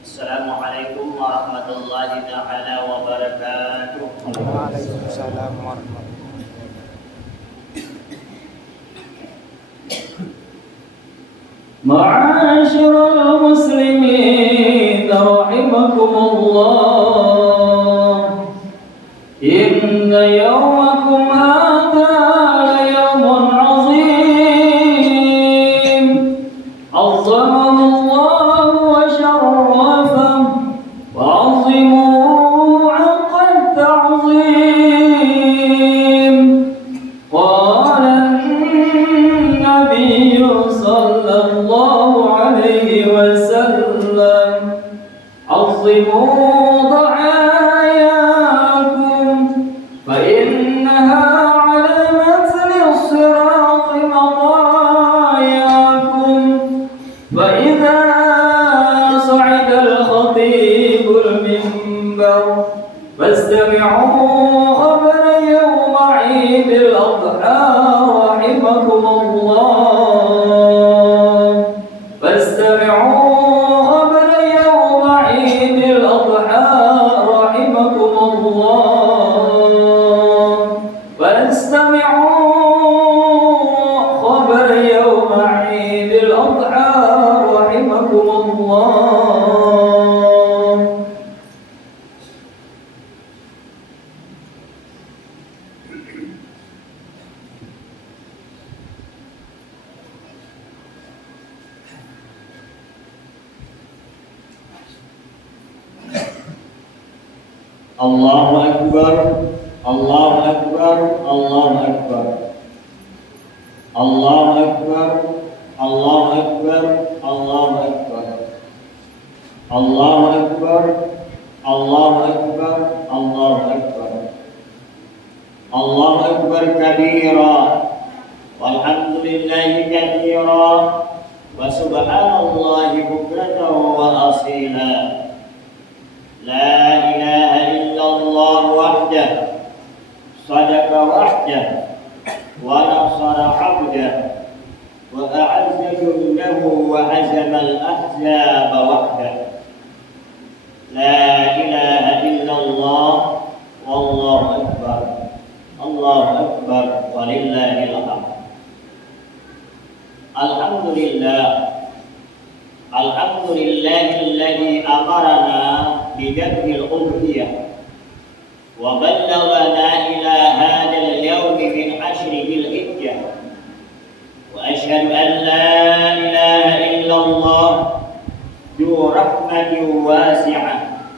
Assalamualaikum warahmatullahi ta'ala wabarakatuh. Waalaikumsalam warahmatullahi wabarakatuh. Ma'asyiral muslimin rahimakumullah. Inna yawmakum hadha la yawmun 'azim. 'azzamahu Allah wa sharrafahu wa 'azzimuhu 'haqqa at-ta'zim. Qala an-nabiy sallallahu alaihi wasallam 'azzimu فإنها على متن الصراط مطاياكم وإذا صعد الخطيب المنبر فاستمعوا قبل يوم عيد الأضحى رحمكم الله فاستمعوا قبل يوم عيد الأضحى رحمكم الله Allahu Akbar, Allahu Akbar, Allahu Akbar, Allahu Akbar, Allahu Akbar, Allahu Akbar, Allahu Akbar, Allahu Akbar, Allahu Akbar, Allahu Akbar kabira, walhamdulillahi katsira, wa subhanallahi bukratan wa asila. La ilaha illallah wahdah, sadaqa wahdah, wa nasara abdah, wa a'azza jundahu wa hazama al-ahzaba wahdah. La ilaha illallah, wallahu akbar, Allahu akbar, walillahil hamd. Alhamdulillah, alhamdulillahilladzi amarana bidabhil udhiyah wa ballagana ila hadzal yawmi min ashri dzil hijjah wa asyhadu an la ilaha illallah dzu rahmatin wasi'ah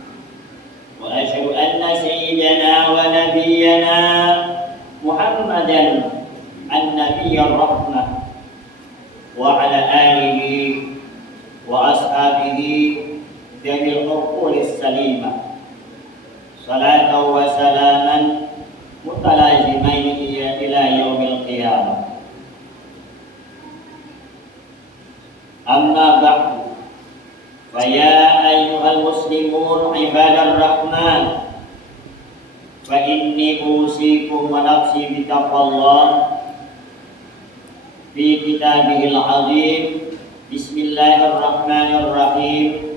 wa asyhadu anna sayyidana wa nabiyyana Muhammadan an-nabiyyur rahmah wa ala alihi wa ashabihi Jamil Uqulis Salimah salatan wa salaman mutalazimain ila yaumil qiyamah. Amma ba'du, fa ya ayyuhal muslimun ibadar rahman, fa inni usikum wa nafsi bi taqwallah fi kitabihil azim. Bismillahirrahmanirrahim.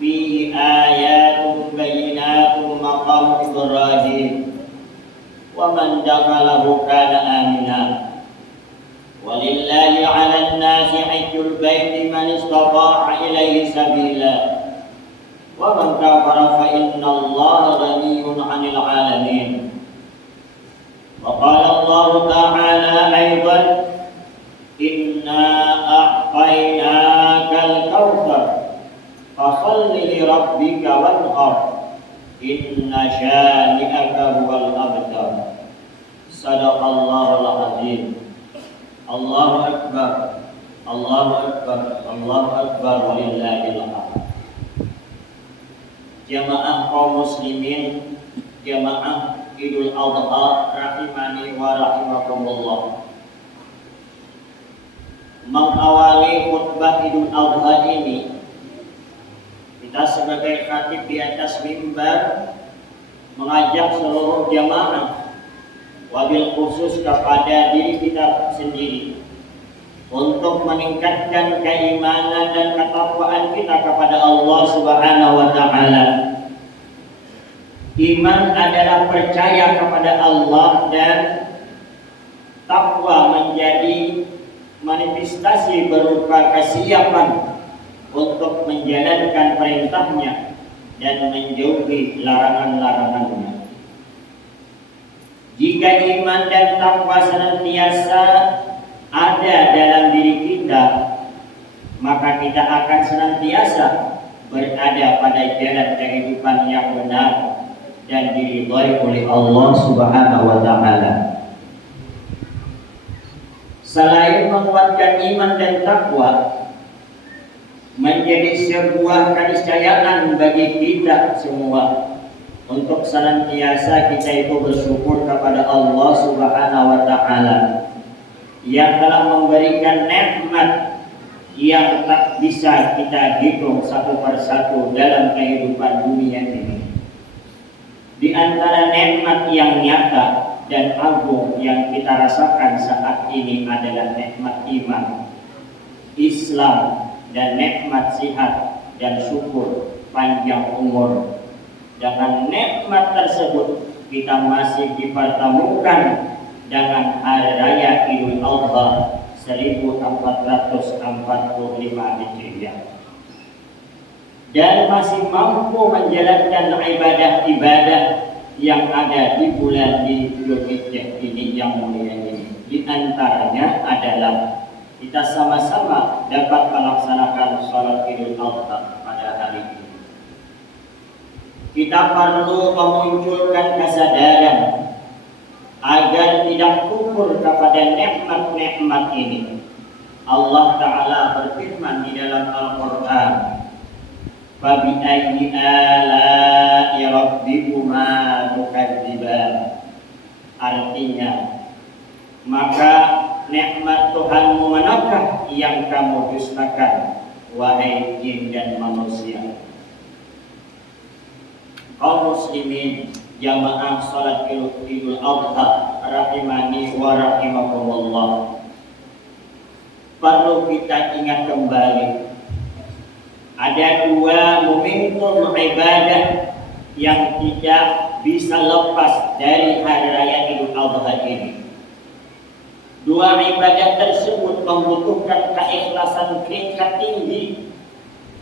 Fihi ayatun bayyinatun maqam Ibrahim wa man dakhalahu kana amina walillahi 'alan nasi hajjul baiti man istata'a ilayhi sabila wa man kafara fa innallaha ghaniyyun 'anil 'alamin. Wa qala Allah ta'ala aidan inna a'tainakal kautsar fasalli li rabbika wanhar inna syani'aka huwal abtar. Sadaqallahul azim. Allahu akbar, Allahu akbar, Allahu akbar, walillahil hamd. Jamaah kaum muslimin, jamaah Idul Adha rahimani wa rahimakumullah. Mengawali khutbah Idul Adha ini, kita sebagai khatib di atas mimbar mengajak seluruh jamaah wabil khusus kepada diri kita sendiri untuk meningkatkan keimanan dan ketakwaan kita kepada Allah Subhanahu wa taala. Iman adalah percaya kepada Allah dan takwa menjadi manifestasi berupa kesiapan untuk menjalankan perintahnya dan menjauhi larangan-larangannya. Jika iman dan takwa senantiasa ada dalam diri kita, maka kita akan senantiasa berada pada jalan kehidupan yang benar dan diridhai oleh Allah Subhanahu wa taala. Selain menguatkan iman dan takwa menjadi sebuah keniscayaan bagi kita semua untuk senantiasa kita itu bersyukur kepada Allah Subhanahu wa taala yang telah memberikan nikmat yang tak bisa kita hitung satu persatu dalam kehidupan dunia ini. Di antara nikmat yang nyata dan agung yang kita rasakan saat ini adalah nikmat iman, Islam, dan nikmat sehat dan syukur panjang umur. Dengan nikmat tersebut kita masih dipertemukan dengan hari raya Idul Adha 1445 Hijriah dan masih mampu menjalankan ibadah-ibadah yang ada di bulan di Dzulhijjah ini yang mulia ini. Di antaranya adalah kita sama-sama dapat melaksanakan sholat Idul Adha pada hari ini. Kita perlu memunculkan kesadaran agar tidak kufur kepada nikmat-nikmat ini. Allah Ta'ala berfirman di dalam Al-Quran, "Fabi'ayyi ala'i rabbikuma tukadziban." Artinya, maka nikmat Tuhanmu manakah yang kamu dustakan, wahai jin dan manusia? Kaum muslimin jamaah salat Idul Adha rahimani wa rahimakumullah, perlu kita ingat kembali ada dua momentum ibadah yang tidak bisa lepas dari hari raya Idul Adha ini. Dua ibadah tersebut membutuhkan keikhlasan tingkat tinggi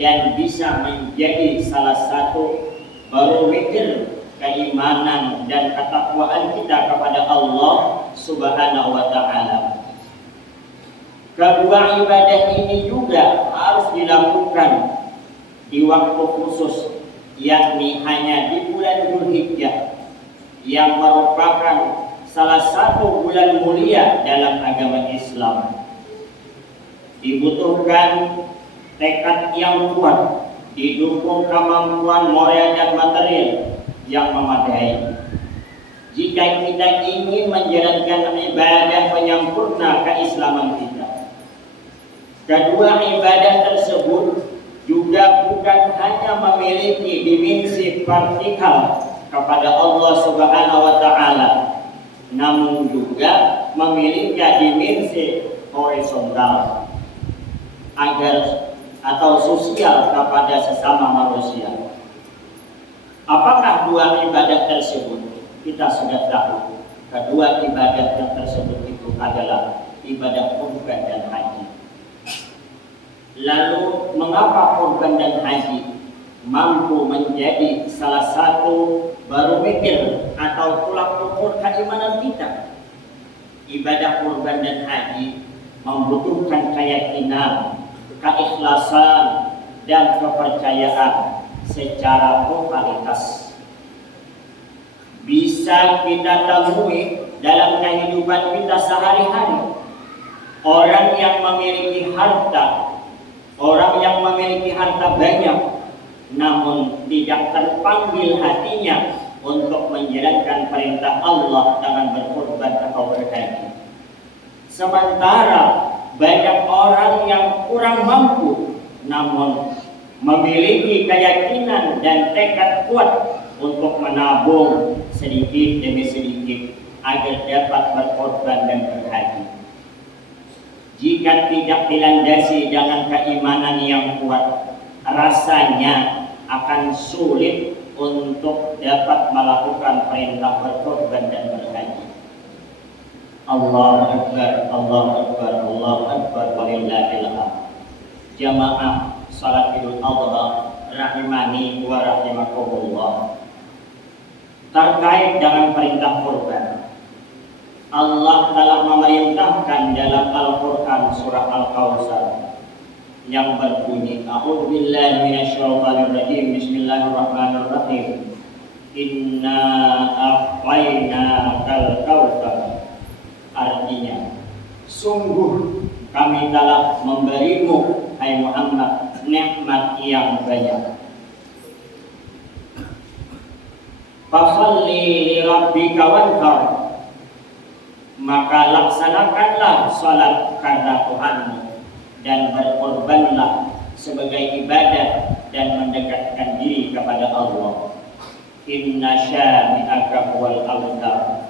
dan bisa menjadi salah satu barometer keimanan dan ketakwaan kita kepada Allah Subhanahu wa taala. Kedua ibadah ini juga harus dilakukan di waktu khusus, yakni hanya di bulan Dzulhijjah yang merupakan salah satu bulan mulia dalam agama Islam. Dibutuhkan tekad yang kuat, didukung kemampuan moral dan material yang memadai. Jika kita ingin menjalankan ibadah penyempurna keislaman kita, kedua ibadah tersebut juga bukan hanya memiliki dimensi vertikal kepada Allah Subhanahu wa taala, namun juga memiliki dimensi horizontal agar atau sosial kepada sesama manusia. Apakah dua ibadah tersebut? Kita sudah tahu kedua ibadah tersebut itu adalah ibadah kurban dan haji. Lalu mengapa kurban dan haji mampu menjadi salah satu barometer atau tolak ukur keimanan kita? Ibadah kurban dan haji membutuhkan keyakinan, keikhlasan, dan kepercayaan secara totalitas. Bisa kita temui dalam kehidupan kita sehari-hari. Orang yang memiliki harta, orang yang memiliki harta banyak, namun tidak terpanggil hatinya untuk menjalankan perintah Allah dengan berkorban atau berhaji. Sementara banyak orang yang kurang mampu, namun memiliki keyakinan dan tekad kuat untuk menabung sedikit demi sedikit agar dapat berkorban dan berhaji. Jika tidak dilandasi dengan keimanan yang kuat, rasanya akan sulit untuk dapat melakukan perintah berkorban dan berhaji. Allahu Akbar, Allahu Akbar, Allahu Akbar, walillahil hamd. Jamaah salat Idul Adha rahimani wa rahimakumullah. Terkait dengan perintah kurban, Allah telah memerintahkan dalam Al-Quran surah Al-Kautsar yang berbunyi A'udzubillahi minasyaitonirrajim. Bismillahirrahmanirrahim. Inna a'tainakal kautsar. Artinya, sungguh kami telah memberimu, hai Muhammad, nikmat yang banyak. Fasalli li rabbika wanhar, maka laksanakanlah salat karena Tuhanmu dan berkorbanlah sebagai ibadah dan mendekatkan diri kepada Allah. Inna syani'aka huwal abtar.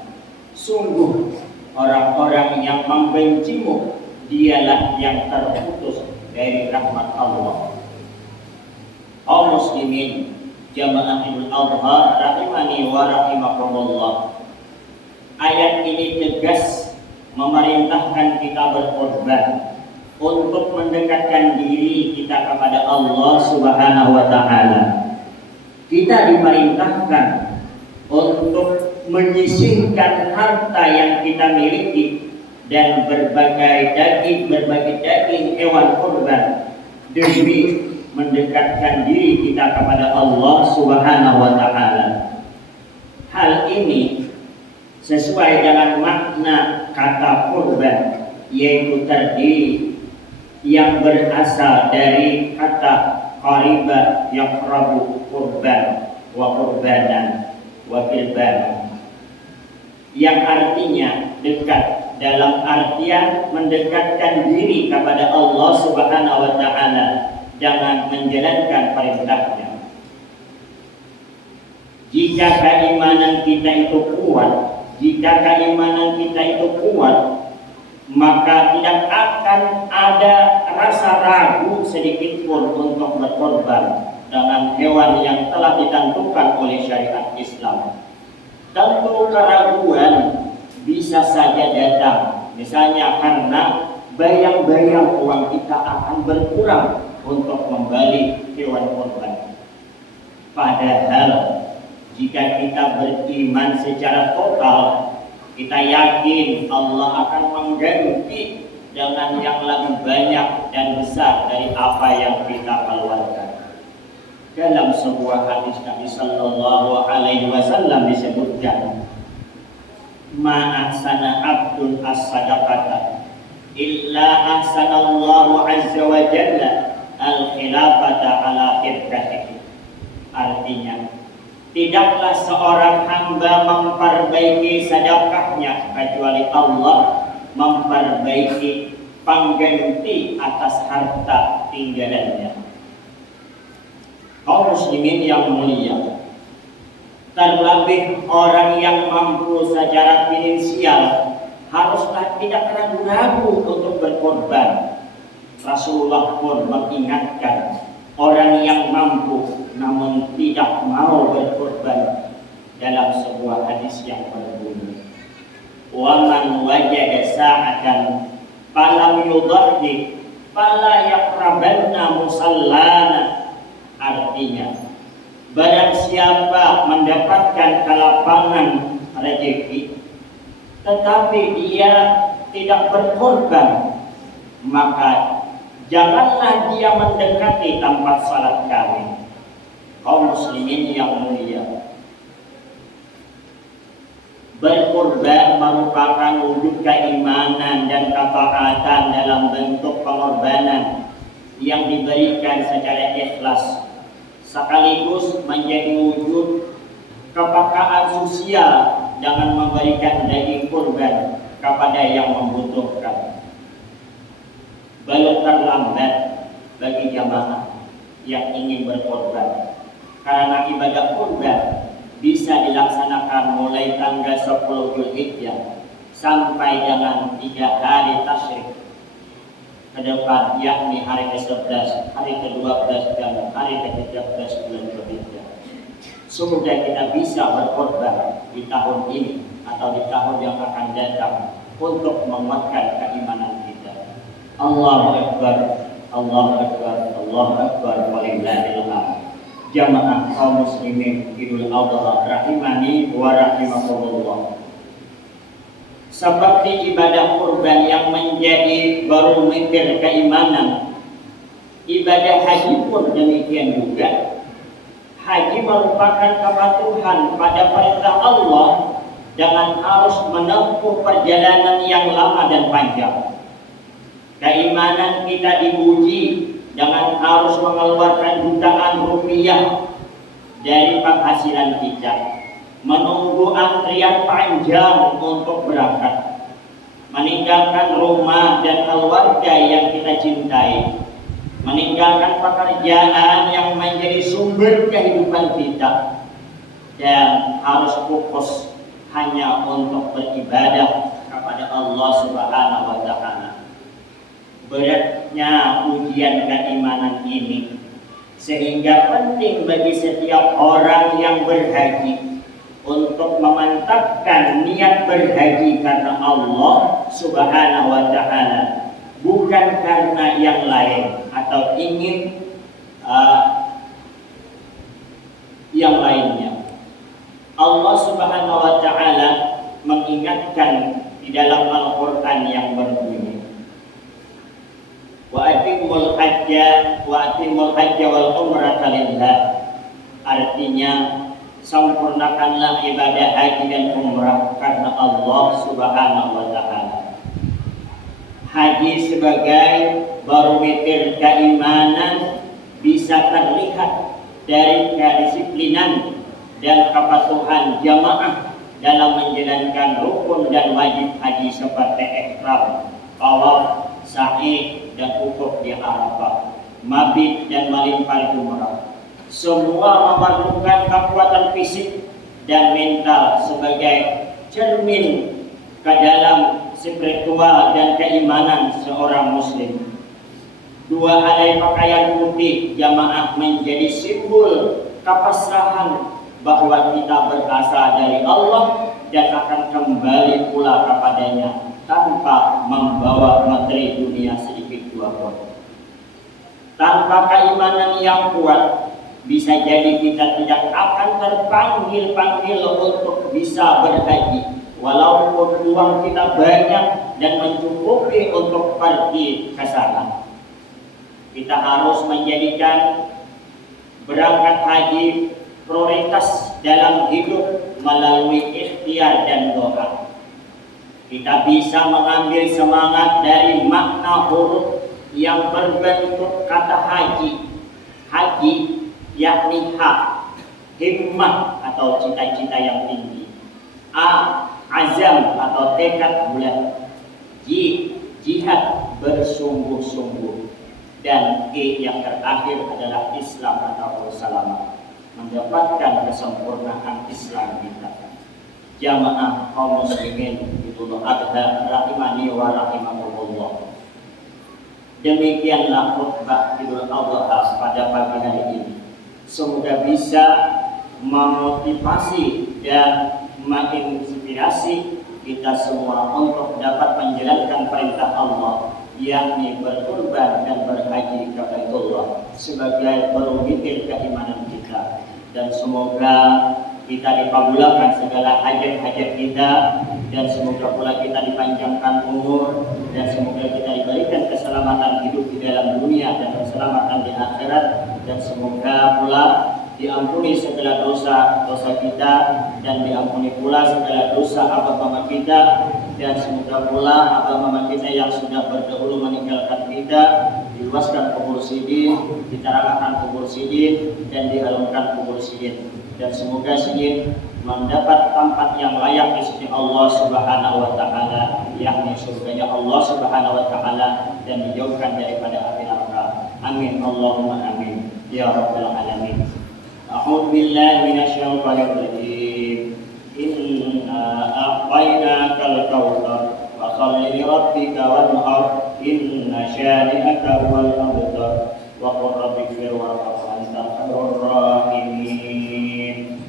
Sungguh orang-orang yang membencimu dialah yang terputus dari rahmat Allah. Kaum muslimin jamaah Idul Adha rahimani wa rahimakumullah. Ayat ini tegas memerintahkan kita berkorban untuk mendekatkan diri kita kepada Allah Subhanahu wa taala. Kita diperintahkan untuk menyisihkan harta yang kita miliki dan berbagai daging hewan kurban demi mendekatkan diri kita kepada Allah Subhanahu wa taala. Hal ini sesuai dengan makna kata kurban, yaitu terdiri yang berasal dari kata qariba yaqrabu kurban wa kurbanan wa qirban, yang artinya dekat, dalam artian mendekatkan diri kepada Allah Subhanahu wa taala dengan menjalankan perintahnya. Jika keimanan kita itu kuat, maka tidak akan ada rasa ragu sedikit pun untuk berkorban dengan hewan yang telah ditentukan oleh syariat Islam. Tentu keraguan bisa saja datang, misalnya karena bayang-bayang uang kita akan berkurang untuk membeli hewan kurban. Padahal jika kita beriman secara total, kita yakin Allah akan mengganti dengan yang lebih banyak dan besar dari apa yang kita keluarkan. Dalam sebuah hadis Nabi Sallallahu Alaihi Wasallam disebutkan, Ma ahsana abdun as-sadaqata illa ahsanallahu azza wa jalla al-khilafata ala khirkatihi. Artinya, tidaklah seorang hamba memperbaiki sedekahnya kecuali Allah memperbaiki pengganti atas harta tinggalannya. Kaum muslimin yang mulia, terlebih orang yang mampu secara finansial haruslah tidak ragu-ragu untuk berkorban. Rasulullah pun mengingatkan orang yang mampu namun tidak mau berkorban dalam sebuah hadis yang berbunyi, wa man wajada sa'atan falam yudhhi fala yaqrabanna musallana. Artinya, barang siapa mendapatkan kelapangan rezeki tetapi dia tidak berkorban, maka janganlah dia mendekati tempat salat kami. Kaum muslimin yang mulia, berkorban merupakan wujud keimanan dan ketaatan dalam bentuk pengorbanan yang diberikan secara ikhlas, sekaligus menjadi wujud kepekaan sosial dengan memberikan daging kurban kepada yang membutuhkan. Belum terlambat bagi jamaah yang ingin berkorban, karena ibadah kurban bisa dilaksanakan mulai tanggal 10 Zulhijjah sampai dengan 3 hari tasyrik ke depan, yakni hari ke-11, hari ke-12 dan hari ke-13 bulan Zulhijjah. Semoga kita bisa berkorban di tahun ini atau di tahun yang akan datang untuk menguatkan keimanan kita. Allahu Akbar, Allahu Akbar, Allahu Akbar, walillahil hamd. Jamaah kaum muslimin Idul Adha rahimani wa rahimakumullah. Seperti ibadah kurban yang menjadi barometer keimanan, ibadah haji pun demikian juga. Haji merupakan kepatuhan pada perintah Allah dengan harus menempuh perjalanan yang lama dan panjang. Keimanan kita diuji dengan harus mengeluarkan jutaan rupiah dari penghasilan kita, menunggu antrian panjang untuk berangkat, meninggalkan rumah dan keluarga yang kita cintai, meninggalkan pekerjaan yang menjadi sumber kehidupan kita, dan harus fokus hanya untuk beribadah kepada Allah Subhanahu wa Ta'ala. Beratnya ujian keimanan ini sehingga penting bagi setiap orang yang berhaji untuk memantapkan niat berhaji karena Allah Subhanahu wa Ta'ala, bukan karena yang lain atau ingin yang lainnya. Allah Subhanahu wa Ta'ala mengingatkan di dalam Al-Qur'an yang berbunyi, wa atimul hajja wal umrata lillah. Artinya, sempurnakanlah ibadah haji dan umrah karena Allah Subhanahu wa Ta'ala. Haji sebagai barometer keimanan bisa terlihat dari kedisiplinan dan kepatuhan jamaah dalam menjalankan rukun dan wajib haji seperti ihram, tawaf, sa'i dan wukuf di Arafah, mabit dan melimpah jumrah. Semua memerlukan kekuatan fisik dan mental sebagai cermin ke dalam spiritual dan keimanan seorang muslim. Dua helai pakaian putih jamaah menjadi simbol kepasrahan bahwa kita berasal dari Allah dan akan kembali pula kepadanya tanpa membawa materi dunia sedikit dua pun. Tanpa keimanan yang kuat, bisa jadi kita tidak akan terpanggil-panggil untuk bisa berhaji, walaupun uang kita banyak dan mencukupi untuk pergi ke sana. Kita harus menjadikan berangkat haji prioritas dalam hidup melalui ikhtiar dan doa. Kita bisa mengambil semangat dari makna huruf yang berbentuk kata haji. Haji yakni hak, himmah atau cita-cita yang tinggi. Azam atau tekad bulat. Jihad bersungguh-sungguh. Dan yang terakhir adalah Islam atau selamat, mendapatkan kesempurnaan Islam kita. Jamaah kaum muslimin Idul Adha rahimani wa rahimakumullah. Demikianlah khutbah Idul Adha pada pagi hari ini. Semoga bisa memotivasi dan menginspirasi kita semua untuk dapat menjalankan perintah Allah, yakni berkurban dan berhaji ke Baitullah sebagai barometer keimanan kita. Dan semoga kita dikabulkan segala hajat-hajat kita, dan semoga pula kita dipanjangkan umur, dan semoga kita diberikan keselamatan hidup di dalam dunia dan keselamatan di akhirat, dan semoga pula diampuni segala dosa-dosa kita, dan diampuni pula segala dosa abah mama kita, dan semoga pula abah mama kita yang sudah berdahulu meninggalkan kita diluaskan kubur sidin, diterangkan kubur sidin, dan dihalungkan kubur sidin. Dan semoga sidin mendapat tempat yang layak di sisi Allah Subhanahu wa Ta'ala, yakni surganya Allah Subhanahu wa Ta'ala, dan dijauhkan daripada api neraka. Amin Allahumma amin ya rabbal alamin. A'udzu billahi minasyaitonir rajim. rabbika wanhar inna syani'aka huwal abtar wa qur rabbi ighfir warham anta khairur rahimin.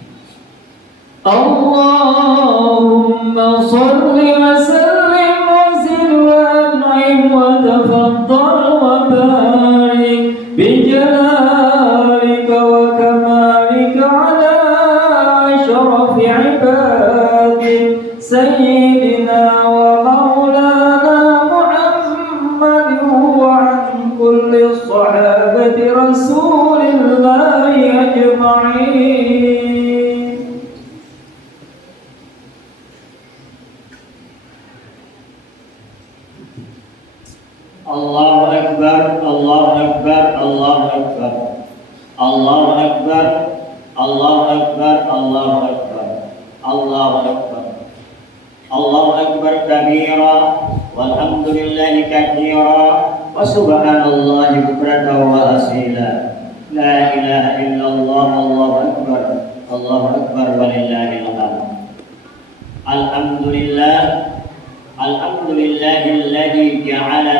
Allahumma shalli wa sallim wa zid wa an'im wa tafaddal wa barik bi jalalika wa kamalika ala ashrafi ibadik sayyidina wa maulana Muhammadin wa an kulli sahabati rasulillahi ajma'in. Allahu Akbar, Allahu Akbar, Allahu Akbar, Allahu Akbar, Allahu Akbar, Allahu Akbar, Allahu Akbar, Allahu Akbar kabira, walhamdulillahi katsira, wa subhanallahi bukratan wa asila. La ilaha illallah, Allahu Akbar, Allahu Akbar walillahil hamd. Alhamdulillah. Alhamdulillahilladzi ja'ala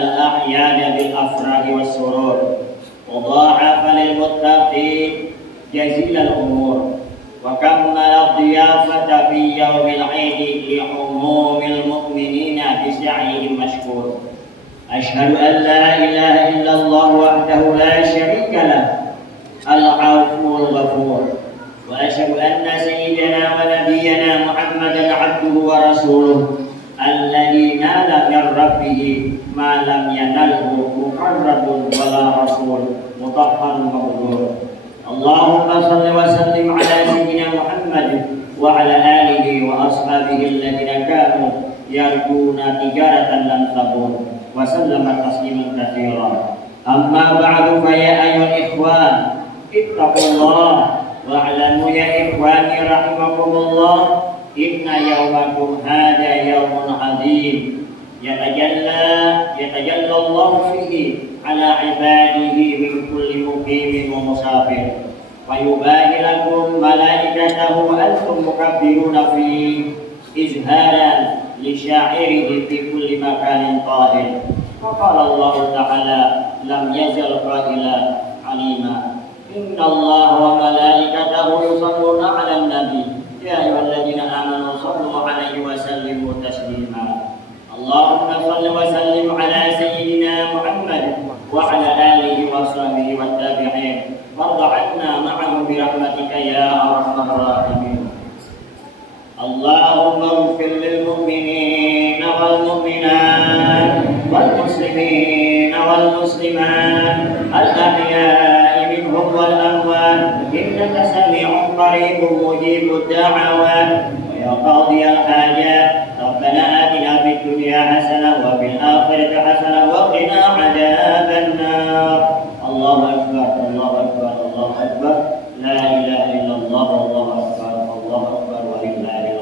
al-a'yada bil afrahi was surur wa dha'afa lil muttaqin jazilal umur wa kammala dhiyafata fi yawmil 'aidi li umumil mu'minina bi sa'yihim mashkur. Ashhadu an la ilaha illallah wahdahu la syarika lah al-'afwul ghafur wa ashhadu anna sayyidana wa nabiyyana Muhammadan 'abduhu wa rasuluh alladzi nala min rabbih ma lam yanalhu muqarrabun wala rasul mutahharun maqdur. Allahumma shalli wa sallim ala sayyidina Muhammad wa ala alihi wa ashabihi alladhina kanu yarjuna tijaratan lan tabur wa sallama tasliman katsiran. Amma ba'du fa ya ayyuhal ikhwan ittaqullah wa'lamu ya ikhwani rahimakumullah inna yawmakum hada yawmun azim yatajalla Allah fihi ala ibadihi min kulli muqimin wa musafir wa yubahi lakum malaikatahu antum mukabbiruna fi izharan li sya'irihi fi kulli makanin tahir. Wa qala Allah ta'ala lam yazal qa'ila alima inna Allah wa malaikatahu yusalluna 'alan nabi ya ayyuhalladzina amanu shallu 'alaihi wa sallimu taslima. Allahumma shalli wa sallim ala sayyidina Muhammad wa ala alihi wa sahbihi wat tabi'in warda 'anna ma'ahum bi rahmatika ya arhamar rahimin. Allahumma ighfir lil mu'minina wal mu'minat wal muslimina wal muslimat al ahya'i minhum wal amwat innaka sami'un qaribun mujibud da'awat ya qadiyal hajat rabbana atina fid dunya hasanah wa fil akhirati hasanah wa qina adzaban nar. Allahu akbar, Allahu akbar, Allahu akbar, la ilaha illallah, Allahu akbar, Allahu akbar walillahil